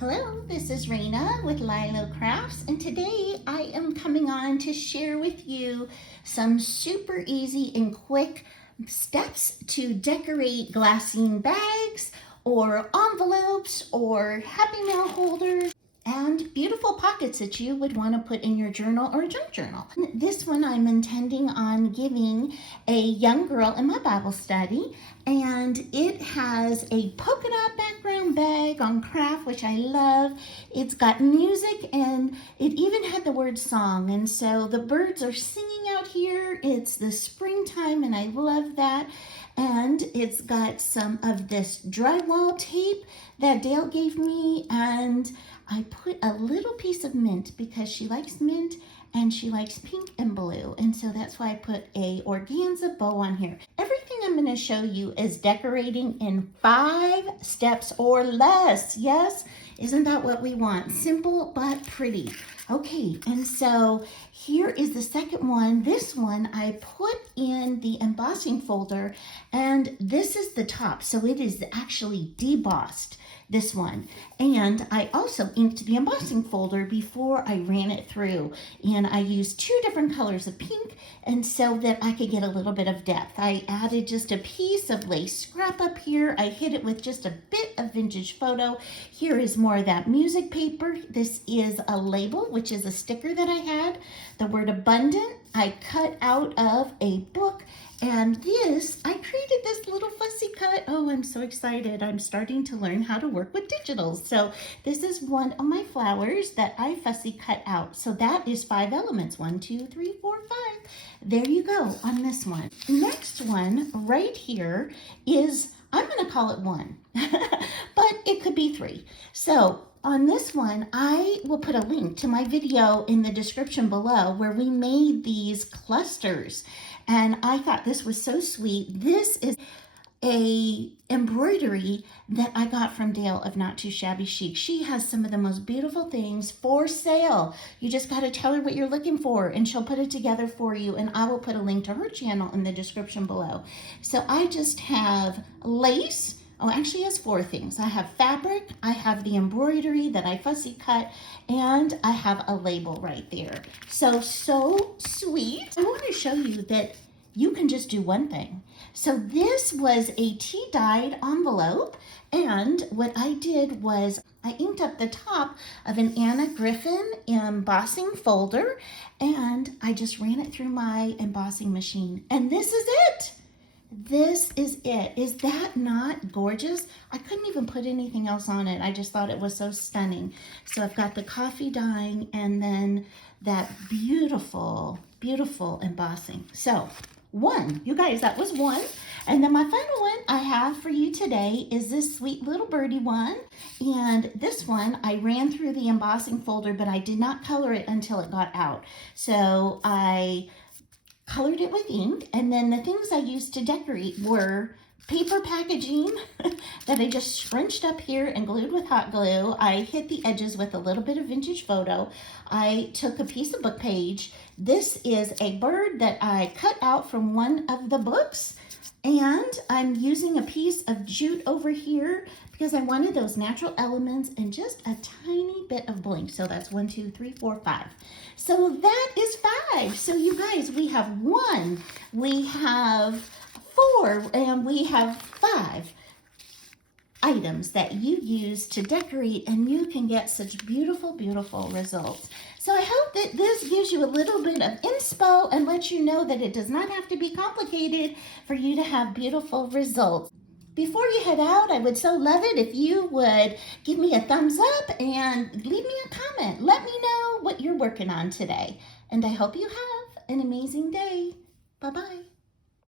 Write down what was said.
Hello, this is Raina with Lylo Crafts, and today I am coming on to share with you some super easy and quick steps to decorate glassine bags or envelopes or Happy Mail holders and beautiful pockets that you would want to put in your journal or junk journal. This one I'm intending on giving a young girl in my Bible study, and it has a polka dot background bag on craft, which I love. It's got music and it even had the word song, and so the birds are singing out here. It's the springtime and I love that. And it's got some of this drywall tape that Dale gave me, and I put a little piece of mint because she likes mint and she likes pink and blue, and so that's why I put a organza bow on here. Everything I'm going to show you is decorating in 5 steps or less. Yes, isn't that what we want? Simple but pretty. Okay, and so here is the second one. This one I put in the embossing folder, and this is the top, so it is actually debossed, this one. And I also inked the embossing folder before I ran it through, and I used 2 different colors of pink, and so that I could get a little bit of depth. I added just a piece of lace scrap up here. I hid it with just a bit of vintage photo. Here is more of that music paper. This is a label, which is a sticker that I had. The word abundant I cut out of a book, and this, I created this little fussy cut. Oh, I'm so excited. I'm starting to learn how to work with digitals. So this is one of my flowers that I fussy cut out. So that is 5 elements. 1, 2, 3, 4, 5. There you go on this one. Next one right here is, I'm going to call it 1, but it could be 3. So on this one, I will put a link to my video in the description below where we made these clusters. And I thought this was so sweet. This is a embroidery that I got from Dale of Not Too Shabby Chic. She has some of the most beautiful things for sale. You just got to tell her what you're looking for and she'll put it together for you, and I will put a link to her channel in the description below. So I just have lace. Oh, actually it has 4 things. I have fabric, I have the embroidery that I fussy cut, and I have a label right there. So sweet. I want to show you that you can just do one thing. So this was a tea-dyed envelope, and what I did was I inked up the top of an Anna Griffin embossing folder, and I just ran it through my embossing machine, and this is it. This is it. Is that not gorgeous? I couldn't even put anything else on it. I just thought it was so stunning. So I've got the coffee dyeing and then that beautiful, beautiful embossing. So 1, you guys, that was 1. And then my final one I have for you today is this sweet little birdie one. And this one I ran through the embossing folder, but I did not color it until it got out. So I colored it with ink, and then the things I used to decorate were paper packaging that I just scrunched up here and glued with hot glue. I hit the edges with a little bit of vintage photo. I took a piece of book page. This is a bird that I cut out from one of the books, and I'm using a piece of jute over here because I wanted those natural elements and just a tiny bit of bling. So that's 1, 2, 3, 4, 5. So that is 5. So you guys, we have 1, we have 4, and we have 5 items that you use to decorate, and you can get such beautiful, beautiful results. So I hope that this gives you a little bit of inspo and lets you know that it does not have to be complicated for you to have beautiful results. Before you head out, I would so love it if you would give me a thumbs up and leave me a comment. Let me know what you're working on today. And I hope you have an amazing day. Bye-bye.